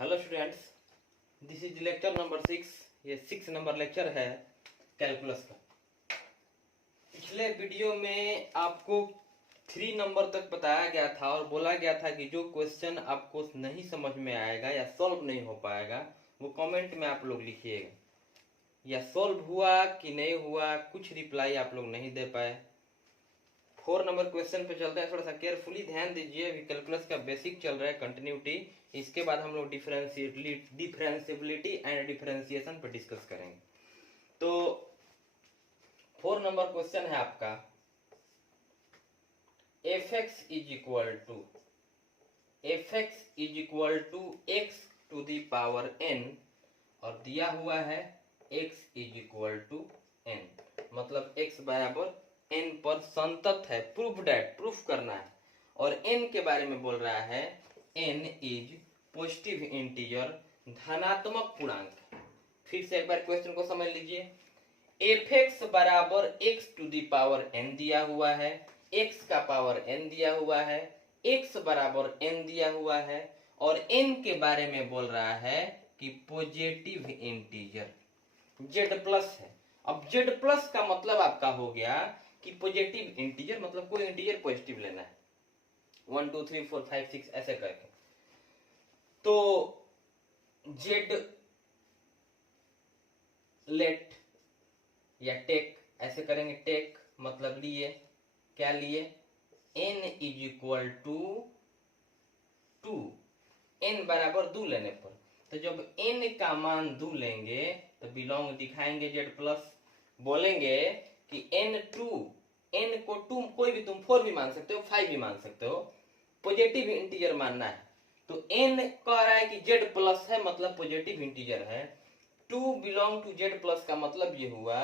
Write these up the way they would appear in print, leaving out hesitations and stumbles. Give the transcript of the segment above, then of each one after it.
Hello students, this is lecture number 6। ये 6 number lecture है calculus का। पिछले वीडियो में आपको 3 नंबर तक बताया गया था और बोला गया था कि जो क्वेश्चन आपको नहीं समझ में आएगा या सॉल्व नहीं हो पाएगा वो कमेंट में आप लोग लिखिएगा, या सॉल्व हुआ कि नहीं हुआ कुछ रिप्लाई आप लोग नहीं दे पाए। 4 नंबर क्वेश्चन पे चलते हैं, थोड़ा सा केयरफुली ध्यान दीजिए। अभी कैलकुलस का बेसिक चल रहा है, कंटिन्यूटी। इसके बाद हम लोग डिफरेंशिएबिलिटी एंड डिफरेंशिएशन पे डिस्कस करेंगे। तो 4 नंबर क्वेश्चन है आपका, fx is equal to x to the power n और दिया हुआ है x is equal to n, मतलब x बराबर n पर संतत है। प्रूफ करना है। और n के बारे में बोल रहा है n इज पॉजिटिव इंटीजर, धनात्मक पूर्णांक। फिर से एक बार क्वेश्चन को समझ लीजिए। fx बराबर x to the power n दिया हुआ है, x का पावर n दिया हुआ है, x बराबर n दिया हुआ है और n के बारे में बोल रहा है कि पॉजिटिव इंटीजर z प्लस है। अब z प्लस का मतलब आपका हो गया कि पॉजिटिव इंटीजर, मतलब कोई इंटीजर पॉजिटिव लेना है, 1 2 3 4 5 6 ऐसे करके। तो z लेट या टेक ऐसे करेंगे। टेक मतलब लिए, क्या लिए, n is equal to 2, n बराबर 2 लेने पर। तो जब n का मान 2 लेंगे तो बिलोंग दिखाएंगे z प्लस। बोलेंगे कि n को 2 कोई भी, तुम 4 भी मान सकते हो, 5 भी मान सकते हो, पॉजिटिव इंटीजर मानना है। तो n कह रहा है कि z प्लस है, मतलब पॉजिटिव इंटीजर है। 2 बिलोंग टू z प्लस का मतलब ये हुआ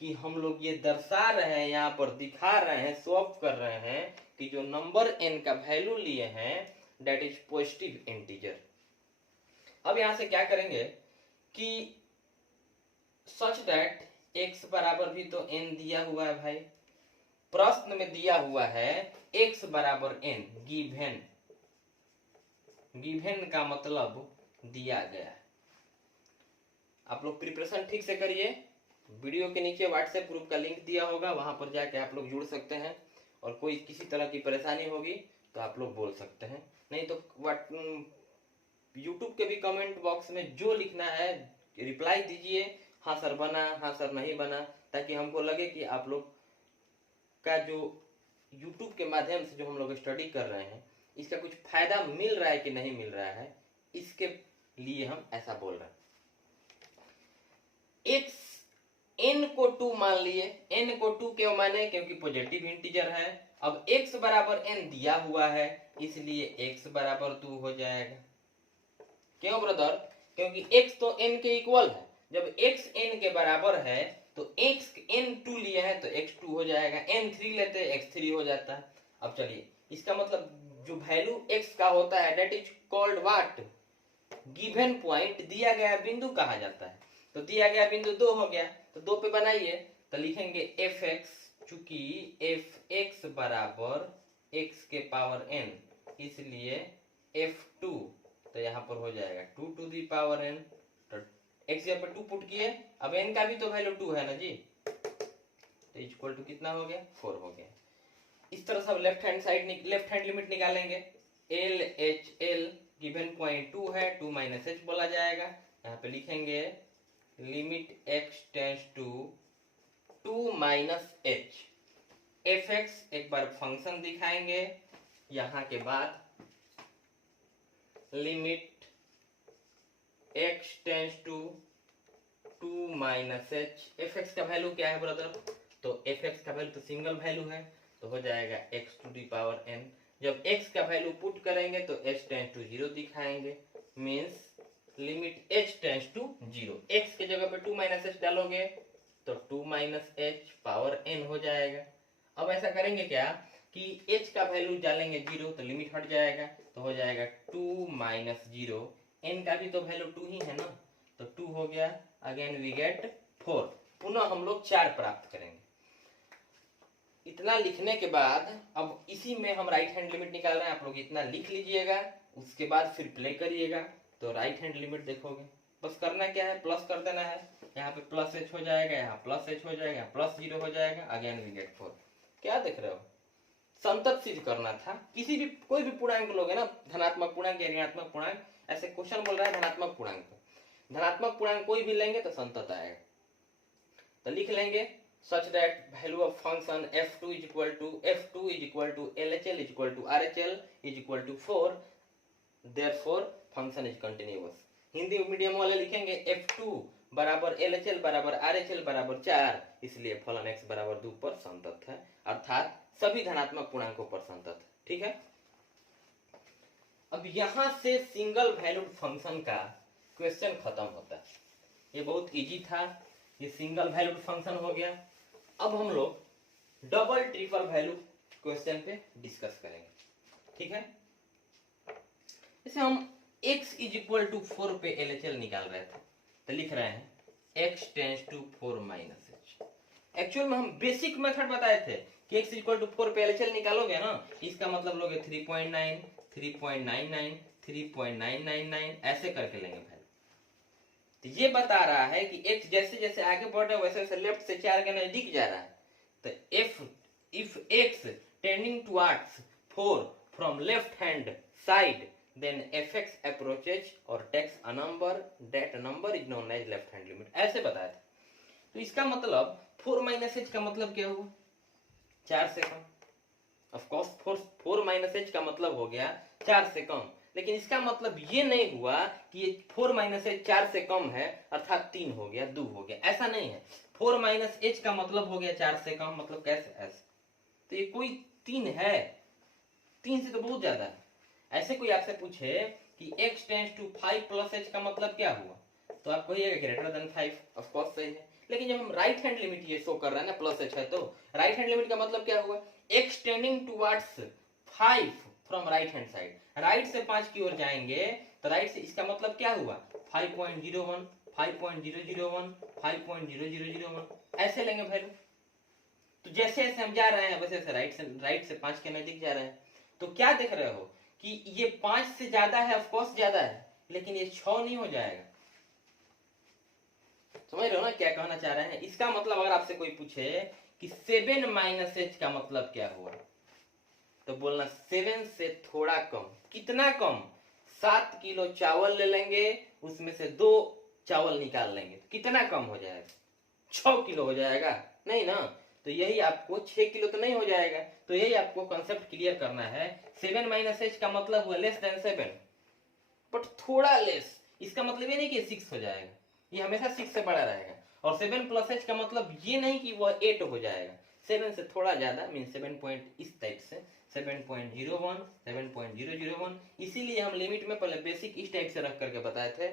कि हम लोग ये दर्शा रहे हैं, यहाँ पर दिखा रहे हैं, स्वैप कर रहे हैं कि जो नंबर n का वैल्यू लिए हैं दैट इज पॉजिटिव इंटीजर। अब यहां से क्या करेंगे कि सच दैट x बराबर भी तो n दिया हुआ है भाई, प्रश्न में दिया हुआ है x बराबर n, गिवेन का मतलब दिया गया है। आप लोग प्रिपरेशन ठीक से करिए। वीडियो के नीचे व्हाट्सएप ग्रुप का लिंक दिया होगा, वहां पर जाके आप लोग जुड़ सकते हैं और कोई किसी तरह की परेशानी होगी तो आप लोग बोल सकते हैं। नहीं तो यूट्यूब के भी कमेंट बॉक्स में जो लिखना है रिप्लाई दीजिए, हाँ सर बना, हाँ सर नहीं बना, ताकि हमको लगे कि आप लोग का जो यूट्यूब के माध्यम से जो हम लोग स्टडी कर रहे हैं इसका कुछ फायदा मिल रहा है कि नहीं मिल रहा है, इसके लिए हम ऐसा बोल रहे हैं। x n को 2 मान लिए, n को 2 क्यों माने, क्योंकि पॉजिटिव इंटीजर है। अब x बराबर n दिया हुआ है इसलिए x बराबर 2 हो जाएगा। क्यों ब्रदर, क्योंकि x तो n के इक्वल है। जब x n के बराबर है तो x n 2 लिए हैं तो x 2 हो जाएगा, n 3 लेते x 3 हो जाता है। अब चलिए, इसका मतलब जो वैल्यू x का होता है that is called what, given point, दिया गया बिंदु कहा जाता है। तो दिया गया बिंदु 2 हो गया, तो 2 पे बनाइए तो लिखेंगे fx, चूंकि fx बराबर x के पावर n इसलिए f2, तो यहाँ पर हो जाएगा 2 टू दी पावर n। तो x यहाँ पर 2 पुट किए, अब n का भी तो वैल्यू 2 है ना जी, तो इक्वल टू कितना हो गया, 4 हो गया। इस तरह से लेफ्ट हैंड लिमिट निकालेंगे। LHL गिवन पॉइंट 2 है, 2 माइनस h बोला जाएगा। यहाँ पे लिखेंगे limit x tends to 2 minus h। fx एक बार फंक्शन दिखाएंगे, यहाँ के बाद limit x tends to 2 minus h। fx का वैल्यू क्या है ब्रदर, तो fx का वैल्यू तो सिंगल वैल्यू है, तो हो जाएगा x to the power n। जब x का वैल्यू पुट करेंगे तो h टेंड्स टू 0 दिखाएंगे, means limit h tends to 0। x के जगह पे 2 माइनस h डालोगे तो 2 माइनस h पावर n हो जाएगा। अब ऐसा करेंगे क्या कि h का वैल्यू डालेंगे 0 तो लिमिट हट जाएगा, तो हो जाएगा 2 माइनस 0, n का भी तो वैल्यू 2 ही है ना, तो 2 हो गया। अगेन वी गेट 4, पुनः हम लोग 4 प्राप्त करेंगे। इतना लिखने के बाद अब इसी में हम राइट हैंड लिमिट निकाल रहे हैं, आप लोग इतना लिख लीजिएगा, उसके बाद फिर प्ले करिएगा तो राइट हैंड लिमिट देखोगे, बस करना क्या है, प्लस कर देना है, यहाँ पे प्लस एच हो जाएगा, यहाँ प्लस एच हो जाएगा, प्लस 0 हो जाएगा, अगेन वी गेट 4। क्या देख रहे हो, संतत सिद्ध करना था। किसी भी कोई भी पूर्णांक लोगे ना, धनात्मक पूर्णांक या ऋणात्मक पूर्णांक, ऐसे क्वेश्चन बोल रहा है धनात्मक पूर्णांक, धनात्मक पूर्णांक कोई भी लेंगे तो संतत आएगा। तो लिख लेंगे such that value of function f2 is equal to LHL is equal to RHL is equal to 4, therefore function is continuous। Hindi medium वाले लिखेंगे f2 बराबर LHL बराबर RHL बराबर 4, इसलिए फलन x बराबर 2 पर संतत है, अर्थात सभी धनात्मक पूर्णांकों पर संतत है। ठीक है, अब यहां से सिंगल वैल्यूड फंक्शन का क्वेश्चन खत्म होता है। ये बहुत इजी था, ये सिंगल वैल्यूड फंक्शन हो गया। अब हम लोग डबल ट्रिपल वैल्यू क्वेश्चन पे डिस्कस करेंगे। ठीक है, जैसे हम x इज इक्वल टू 4 पे LHL निकाल रहे थे, तो लिख रहे हैं x tends to 4 minus h। Actual में हम बेसिक मेथड बताए थे कि x इक्वल टू 4 पे LHL निकालोगे ना, इसका मतलब लोगे 3.9, 3.99, 3.999 ऐसे करके लेंगे वैल्यू। तो ये बता रहा है कि x जैसे जैसे आगे बढ़ रहा है वैसे वैसे लेफ्ट से 4 के नजदीक जा रहा है। तो if x tending towards 4 from left hand side, then fx approaches or takes a number, that number is known as left hand limit, ऐसे बताया था। तो इसका मतलब 4 माइनस एच का मतलब क्या हुआ, 4 से कम। ऑफ कोर्स 4 माइनस एच का मतलब हो गया 4 से कम, लेकिन इसका मतलब ये नहीं हुआ कि ये 4 माइनस एच 4 से कम है अर्थात 3 हो गया, 2 हो गया, ऐसा नहीं है। 4 माइनस एच का मतलब हो गया 4 से कम, मतलब कैसे, ऐसे। तो ये कोई 3 है, 3 से तो बहुत ज्यादा है। ऐसे कोई आपसे पूछे कि x tends to 5 plus h का मतलब क्या हुआ, तो आप कहिएगा ग्रेटर देन 5, ऑफ कोर्स सही है। लेकिन जब हम राइट हैंड लिमिट ये शो कर रहे हैं ना, प्लस एच है, तो राइट हैंड लिमिट का मतलब क्या हुआ, x tending towards 5 from right hand side, right से 5 की ओर जाएंगे, तो राइट से इसका मतलब क्या हुआ 5.01, 5.001, 5.0001 ऐसे लेंगे वैल्यू। तो जैसे जैसे हम जा रहे हैं वैसे वैसे राइट से 5 के नजदीक जा रहे हैं। तो क्या देख रहे हो कि ये 5 से ज्यादा है, ऑफ कोर्स ज्यादा है, लेकिन ये 6 नहीं हो जाएगा। समझ रहे हो ना क्या कहना चाह रहे हैं। इसका मतलब अगर आपसे कोई पूछे कि 7 माइनस एच का मतलब क्या हुआ, तो बोलना 7 से थोड़ा कम। कितना कम, 7 किलो चावल ले लेंगे, उसमें से 2 चावल निकाल लेंगे, कितना कम हो जाएगा, 6 किलो हो जाएगा, नहीं ना। तो यही आपको 6 किलो तो नहीं हो जाएगा। तो यही आपको कंसेप्ट क्लियर करना है। 7 माइनस एच का मतलब हुआ लेस देन 7, बट थोड़ा लेस। इसका मतलब ये नहीं कि 6 हो जाएगा, ये हमेशा 6 से बड़ा रहेगा। और 7 प्लस एच का मतलब ये नहीं कि वह 8 हो जाएगा, 7 से थोड़ा ज्यादा, मीन 7 पॉइंट इस टाइप से 7.01, 7.001। इसीलिए हम लिमिट में पहले बेसिक इस टाइप से रख करके बताए थे।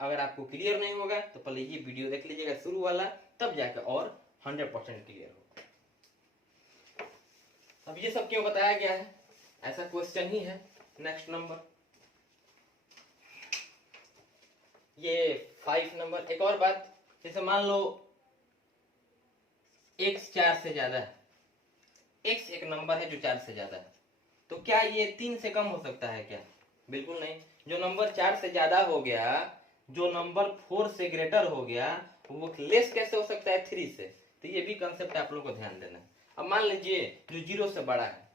अगर आपको क्लियर नहीं होगा तो पहले ये वीडियो देख लीजिएगा शुरू वाला, तब जाकर और 100% क्लियर होगा। अब ये सब क्यों बताया गया है, ऐसा क्वेश्चन ही है। नेक्स्ट नंबर, ये 5 नंबर। एक और बात, जैसे मान लो x 4 से ज्यादा है, x एक नंबर है जो 4 से ज्यादा है, तो क्या ये 3 से कम हो सकता है क्या, बिल्कुल नहीं। जो नंबर 4 से ज्यादा हो गया, जो नंबर 4 से ग्रेटर हो गया, वो लेस कैसे हो सकता है 3 से। तो ये भी कंसेप्ट आप लोगों को ध्यान देना है। अब मान लीजिए जो 0 से बड़ा है,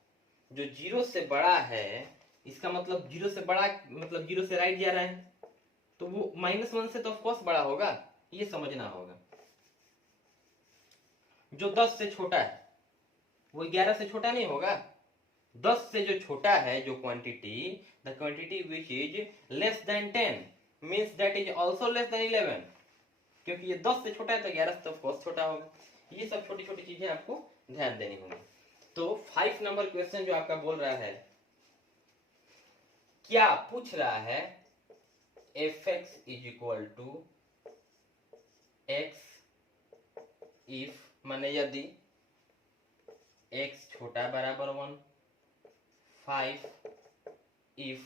जो 0 से बड़ा है, इसका मतलब 0 से बड़ा मतलब 0 से राइट जा रहा है, तो वो -1 से तो ऑफ कोर्स बड़ा होगा, ये समझना होगा। जो 10 से छोटा है वो 11 से छोटा नहीं होगा। 10 से जो छोटा है, जो quantity, the quantity which is less than 10 means that is also less than 11, क्योंकि ये 10 से छोटा है तो 11 से तो ऑफ कोर्स छोटा होगा। ये सब छोटी छोटी चीजें आपको ध्यान देनी होंगी। तो 5 नंबर क्वेश्चन जो आपका बोल रहा है, क्या पूछ रहा है, fx is equal to x if, माने यदि x छोटा बराबर 1, 5 if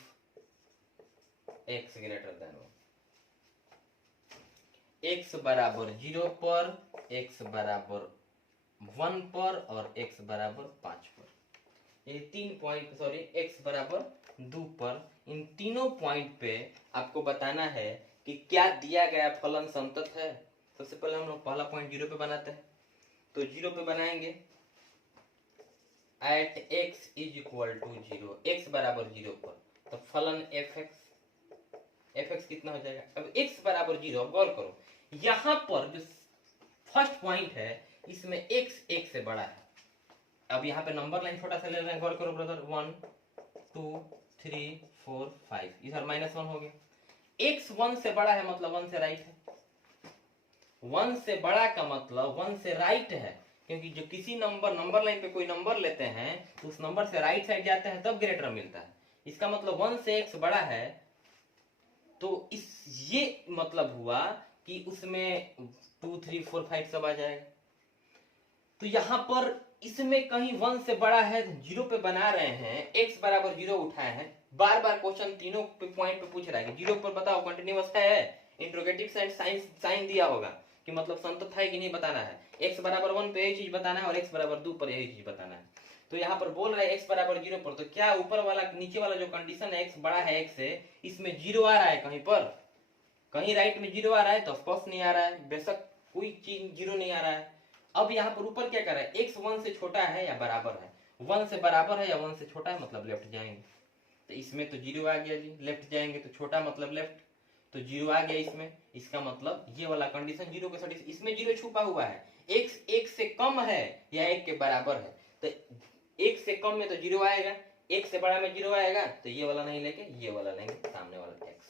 x greater than 1, x बराबर 0 पर, x बराबर 1 पर और x बराबर 5 पर, ये 3 पॉइंट, सॉरी x बराबर 2 पर, इन तीनों पॉइंट पे आपको बताना है कि क्या दिया गया फलन संतत है। सबसे पहले हम लोग पहला पॉइंट 0 पे बनाते हैं, तो 0 पे बनाएंगे at x is equal to 0, x बराबर 0 पर, तो फलन fx कितना हो जाएगा। अब x बराबर 0, अब गौर करो यहां पर जो फर्स्ट पॉइंट है इसमें x से बड़ा है। अब यहाँ पे नंबर लाइन छोटा सा ले रहे हैं, गौर करो ब्रदर, 1 2 3 4 5, इधर -1 हो गया। x 1 से बड़ा है मतलब 1 से राइट है, 1 से बड़ा का मतलब 1 से राइट है, क्योंकि जो किसी नंबर लाइन पे कोई नंबर लेते हैं तो उस नंबर से राइट साइड जाते हैं तब ग्रेटर मिलता है। इसका मतलब 1 से x बड़ा है, तो ये मतलब हुआ कि उसमें 2 3 4 5 सब आ जाएगा। तो यहां पर इसमें कहीं 1 से बड़ा है, 0 पे बना रहे हैं, x बराबर 0 उठाए हैं। बार बार क्वेश्चन तीनों पॉइंट पे पूछ रहा है कि 0 पर बताओ कंटिन्यूअस है, इंट्रोगेटिव साइन दिया होगा कि मतलब संतत है कि नहीं बताना है। x बराबर 1 पे यही चीज बताना है और x बराबर 2 पर यही चीज बताना है। तो यहाँ पर बोल रहा है x बराबर 0 पर, तो क्या ऊपर वाला नीचे वाला जो कंडीशन है x बड़ा है x से, इसमें 0 आ रहा है कहीं पर, कहीं राइट में 0 आ रहा है तो ऑफकोर्स नहीं आ रहा है, बेशक कोई चीज 0 नहीं आ रहा है। अब यहाँ पर ऊपर क्या कर रहा है, x 1 से छोटा है या बराबर है, 1 से बराबर है या 1 से छोटा है मतलब लेफ्ट जाएंगे, तो इसमें तो 0 आ गया जी, लेफ्ट जाएंगे तो छोटा मतलब लेफ्ट, तो 0 आ गया इसमें। इसका मतलब ये वाला कंडीशन 0 के साथ, इसमें 0 छुपा हुआ है, x 1 से कम है या 1 के बराबर है, तो 1 से कम में तो 0 आएगा, 1 से बड़ा में 0 आएगा, तो ये वाला नहीं लेके ये वाला लेंगे, सामने वाला x।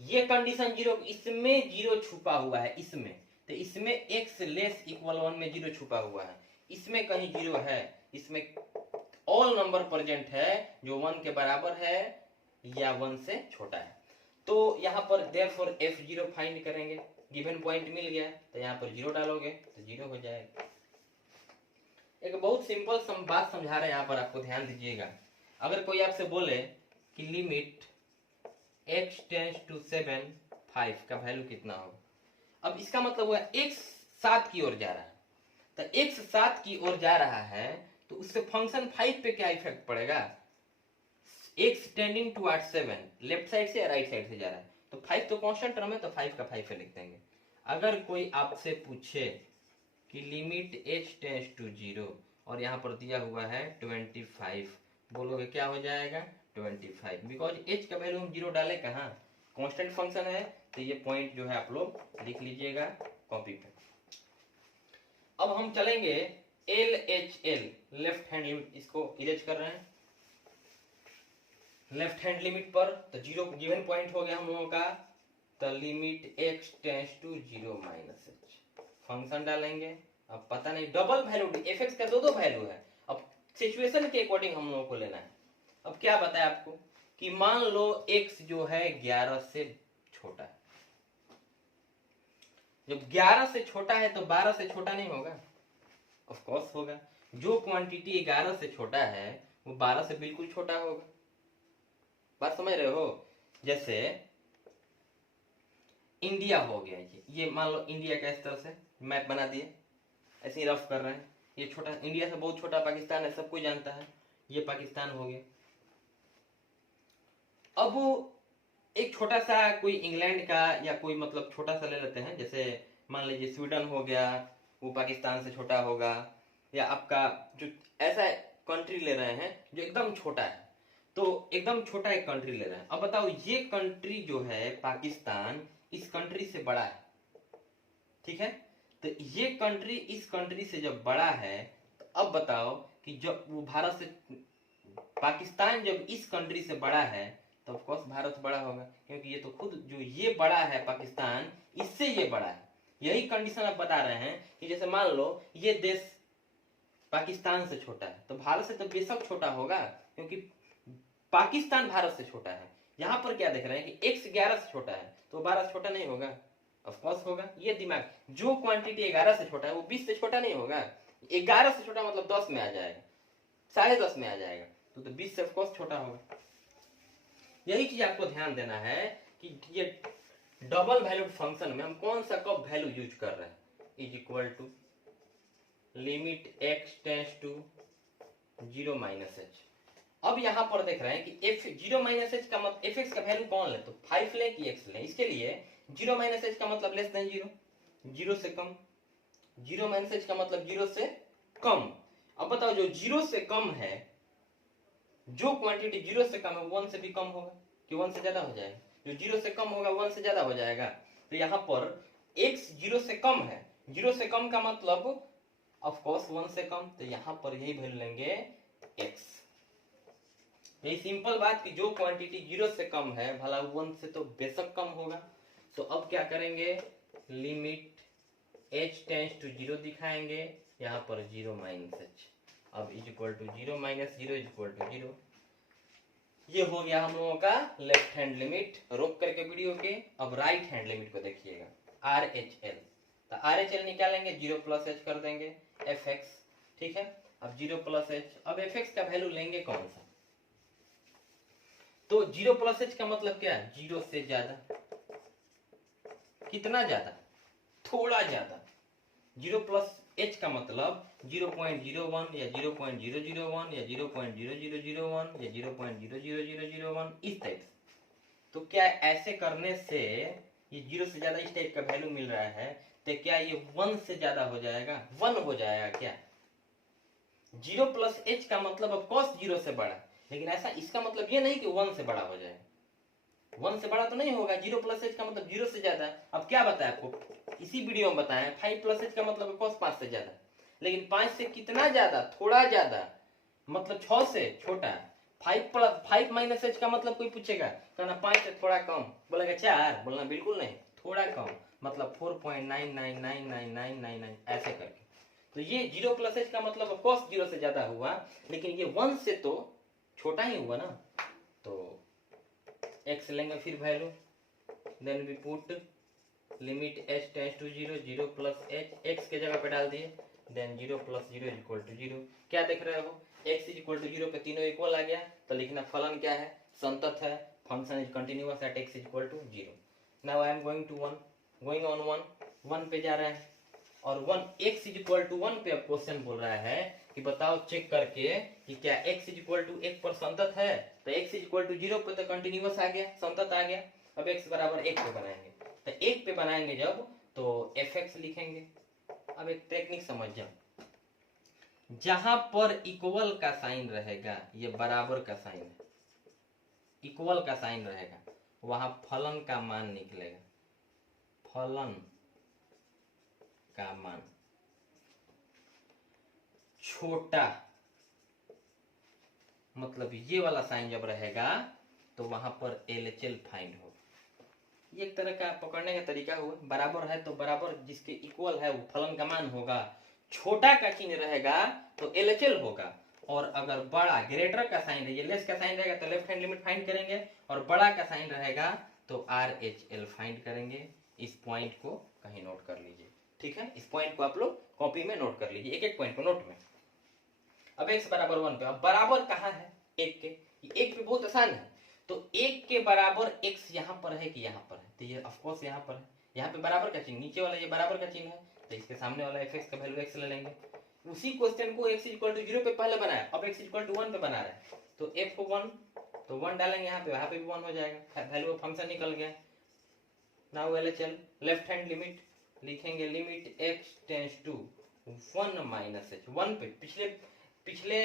ये कंडीशन 0, इसमें 0 छुपा हुआ है, इसमें, तो इसमें x लेस इक्वल 1 में 0 छुपा हुआ है, इसमें कहीं 0 है, इसमें ऑल नंबर प्रेजेंट है जो 1 के बराबर है या 1 से छोटा है। तो यहाँ पर देयरफॉर f0 फाइंड करेंगे, गिवन पॉइंट मिल गया तो यहाँ पर 0 डालोगे तो 0 हो जाएगा। एक बहुत सिंपल बात समझा रहे हैं यहाँ पर, आपको ध्यान दीजिएगा। अगर कोई आपसे बोले कि लिमिट x टेंस टू 7 5 का वैल्यू कितना होगा, अब इसका मतलब हुआ x 7 की ओर जा रहा है, तो x 7 की ओर जा रहा है तो उससे फंक्शन 5 पे क्या इफेक्ट पड़ेगा, x tending toward 7, left side से या राइट साइड से जा रहा है, तो 5 तो कांस्टेंट टर्म है तो 5 का 5 पे लिख देंगे। अगर कोई आपसे पूछे कि लिमिट h टेंस टू 0 और यहाँ पर दिया हुआ है 25, बोलोगे क्या हो जाएगा 25, बिकॉज h का वैल्यू हम 0 डाले कहाँ, कांस्टेंट फंक्शन है, तो ये पॉइंट जो है आप लोग लिख लीजिएगा कॉपी पे। अब हम चलेंगे LHL, लेफ्ट हैंड लिमिट, इसको इरेज कर रहे हैं लेफ्ट हैंड लिमिट पर, तो 0 गिवन पॉइंट हो गया हम लोगों का, तो limit x tends to 0 minus h, function डालेंगे। अब पता नहीं डबल वैल्यू, fx का दो वैल्यू है, अब सिचुएशन के अकॉर्डिंग हम लोगों को लेना है। अब क्या बताया आपको कि मान लो x जो है 11 से छोटा है, जब 11 से छोटा है तो 12 से छोटा नहीं होगा, ऑफ कोर्स होगा। जो क्वांटिटी 11 से छोटा है वो 12 से बिल्कुल छोटा होगा, बात समझ रहे हो। जैसे इंडिया हो गया, ये मान लो इंडिया का इस तरह से मैप बना दिए, ऐसे ही रफ कर रहे हैं, ये छोटा, इंडिया से बहुत छोटा पाकिस्तान है, सब कोई जानता है, ये पाकिस्तान हो गया। अब एक छोटा सा कोई इंग्लैंड का या कोई मतलब छोटा सा ले लेते हैं, जैसे मान लीजिए स्वीडन हो गया, वो पाकिस्तान से छोटा होगा, या आपका जो ऐसा कंट्री ले रहे हैं जो एकदम छोटा है, तो एकदम छोटा एक कंट्री ले रहे हैं। अब बताओ ये कंट्री जो है पाकिस्तान इस कंट्री से बड़ा है, ठीक है, तो ये कंट्री इस कंट्री से जब बड़ा है तो अब बताओ कि जब वो भारत से, पाकिस्तान जब इस कंट्री से बड़ा है तो ऑफ कोर्स भारत बड़ा होगा, क्योंकि ये तो खुद जो ये बड़ा है पाकिस्तान, इससे ये बड़ा है। यही कंडीशन आप बता रहे हैं कि जैसे मान लो ये देश पाकिस्तान से छोटा है तो भारत से तो बेशक छोटा होगा, क्योंकि पाकिस्तान भारत से छोटा है। यहाँ पर क्या देख रहे हैं कि x 11 से छोटा है तो 12 से छोटा नहीं होगा, ऑफ कोर्स होगा। ये दिमाग, जो क्वांटिटी 11 से छोटा है वो 20 से छोटा नहीं होगा, 11 से छोटा मतलब 10 में आ जाएगा, 10.5 में आ जाएगा, तो 20 से ऑफ कोर्स छोटा होगा। यही चीज आपको ध्यान देना है कि ये डबल वैल्यूड फंक्शन में हम कौन सा कब वैल्यू यूज कर रहे हैं, is equal to limit x tends to 0 minus h। अब यहाँ पर देख रहे हैं कि एफ 0 माइनस एच का मतलब एफ एक्स का वैल्यू कौन ले, तो 5 ले कि एक्स ले। इसके लिए 0 माइनस एच का मतलब लेस देन 0, 0 से कम। 0 माइनस एच का मतलब 0 से कम। अब बताओ जो 0 से कम है, जो क्वांटिटी 0 से कम है 1 से भी कम होगा कि 1 से ज्यादा हो जाएगा। जो 0 से कम होगा 1 से ज्यादा हो जाएगा। तो यहाँ पर x 0 से कम है, 0 से कम का मतलब ऑफ कोर्स 1 से कम, तो यहाँ पर यही वैल्यू लेंगे x। यही सिंपल बात कि जो क्वांटिटी 0 से कम है भला 1 से तो बेशक कम होगा। तो अब क्या करेंगे, लिमिट h टेंड्स टू 0 दिखाएंगे, यहाँ पर 0 माइनस h। अब is equal to 0 minus 0 is equal to 0। ये हो गया हम लोगों का लेफ्ट हैंड लिमिट। रोक करके वीडियो के अब राइट हैंड लिमिट को देखिएगा, आर एच एल। तो आर एच एल निकालेंगे, 0 प्लस एच कर देंगे एफ एक्स, ठीक है। अब 0 प्लस एच, अब एफ एक्स का वैल्यू लेंगे कौन सा, तो 0 प्लस एच का मतलब क्या है, 0 से ज्यादा। कितना ज्यादा, थोड़ा ज्यादा। 0 प्लस एच का मतलब 0.01 या 0.001 या 0.0001 या 0.00001 इस टाइप से। तो क्या ऐसे करने से ये 0 से ज्यादा इस टाइप का वैल्यू मिल रहा है, तो क्या ये 1 से ज्यादा हो जाएगा, 1 हो जाएगा क्या। 0 प्लस एच का मतलब ऑफ कोर्स 0 से बड़ा, लेकिन ऐसा इसका मतलब ये नहीं कि 1 से बड़ा हो जाएगा। 1 से बड़ा तो नहीं होगा। 0 प्लस एच का मतलब 0 से ज्यादा। अब क्या बताया आपको, इसी वीडियो में बताया 5 प्लस एच का मतलब कोस 5 से ज्यादा, लेकिन 5 से कितना ज्यादा, थोड़ा ज्यादा, मतलब 6 से छोटा। 5 माइनस एच का मतलब कोई पूछेगा, कहना 5 से थोड़ा कम, बोलेगा 4, बोलना बिल्कुल नहीं, थोड़ा कम, मतलब 4.999999 ऐसे करके। तो ये 0 प्लस एच का मतलब ऑफ कोर्स 0 से ज्यादा हुआ, लेकिन ये 1 से तो छोटा ही हुआ ना। तो x लेंगे फिर value, then we put limit h tends to 0, 0 plus h, x के जगह पे डाल दिए, then 0 plus 0 is equal to 0। क्या देख रहे हो, x इज इक्वल टू 0 पे तीनों इक्वल आ गया, तो लिखना फलन क्या है, संतत है, function is continuous at x is equal to 0। Now I am going to 1, going on 1 पे जा रहा है, और 1 x इज इक्वल टू 1 पे अब क्वेश्चन बोल रहा है कि बताओ चेक करके कि क्या x इज इक्वल टू 1 पर संतत है। तो x इज इक्वल टू 0 पे तो कंटिन्यूअस आ गया, संतत आ गया। अब x बराबर 1 पे बनाएंगे, तो 1 पे बनाएंगे जब तो fx लिखेंगे। अब एक टेक्निक समझ जाओ, जहां पर इक्वल का साइन रहेगा, ये बराबर का साइन है, इक्वल का साइन रहेगा, वहां फलन का मान निकलेगा, फलन का मान छोटा, मतलब ये वाला साइन जब रहेगा तो वहां पर LHL फाइंड होगा। ये एक तरह का पकड़ने का तरीका हुआ, बराबर है तो बराबर जिसके इक्वल है वो फलन का मान होगा, छोटा का चिन्ह रहेगा तो LHL होगा, और अगर बड़ा ग्रेटर का साइन है, ये लेस का साइन रहेगा तो लेफ्ट हैंड लिमिट फाइंड करेंगे, और बड़ा का साइन रहेगा तो RHL फाइंड करेंगे। इस पॉइंट को कहीं नोट कर लीजिए, ठीक है। इस पॉइंट को आप लोग कॉपी में नोट कर लीजिए, एक एक पॉइंट को नोट में। अब x बराबर 1 पे, अब बराबर कहाँ है 1 के, 1 पे बहुत आसान है। तो 1 के बराबर x यहाँ पर है कि यहाँ पर है, तो ये ऑफ कोर्स यहाँ पर है। यहाँ पे बराबर का चिन्ह, नीचे वाला ये बराबर का चिन्ह है, तो इसके सामने वाला fx का वैल्यू x ले लेंगे। उसी क्वेश्चन को x इक्वल टू 0 पे पहले बनाया, अब x इक्वल टू 1 पे बना रहा है, तो f को 1, तो 1 डालेंगे यहाँ पे, यहाँ पे भी 1 हो जाएगा, वैल्यू ऑफ फंक्शन निकल गया। Now LHL, left hand limit लिखेंगे, limit x tends to 1 minus h, 1 पे पिछले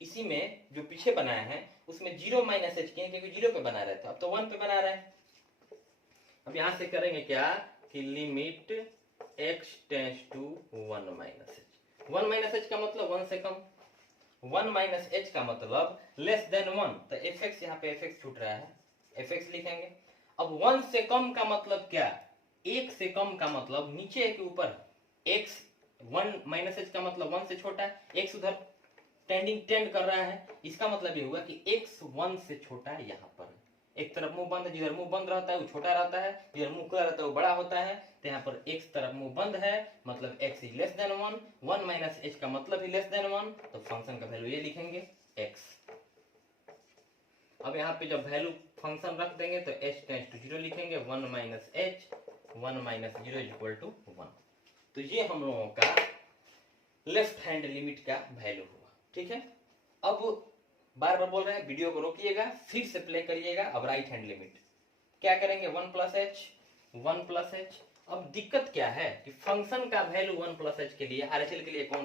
इसी में जो पीछे बनाया है उसमें 0 माइनस एच किए क्योंकि 0 पे बना रहे थे, अब तो 1 पे बना रहे हैं। अब यहां से करेंगे क्या कि limit x tends to 1 minus h. 1 minus h का मतलब 1 से कम, 1 माइनस एच का मतलब लेस देन 1, तो fx यहाँ पे fx छूट रहा है, fx लिखेंगे। अब 1 से कम का मतलब क्या, 1 से कम का मतलब नीचे के ऊपर x, 1 माइनस एच का मतलब 1 से छोटा, x उधर टेंड कर रहा है, इसका मतलब ये हुआ कि x 1 से छोटा है यहाँ पर। एक तरफ मुंह बंद है, जिधर मुंह बंद रहता है वो छोटा रहता है, जिधर मुंह खुला रहता है वो बड़ा होता है, तो यहाँ पर x तरफ मुंह बंद है, मतलब x is less than 1, 1 minus h का मतलब ही लेस देन 1, तो फंक्शन का वैल्यू ये लिखेंगे x। अब यहाँ पे जब वैल्यू फंक्शन रख देंगे तो h टेंड्स टू 0 लिखेंगे, 1 minus h, 1 minus 0 is equal to 1। तो ये हम लोगों का लेफ्ट हैंड लिमिट का वैल्यू हुआ, ठीक है। अब बार बार बोल रहे हैं, वीडियो को रोकिएगा, फिर से प्ले करिएगा। अब राइट हैंड लिमिट क्या करेंगे, 1 प्लस एच, 1 प्लस एच। अब दिक्कत क्या है कि फंक्शन का वैल्यू 1 प्लस एच के लिए, आरएचएल के लिए कौन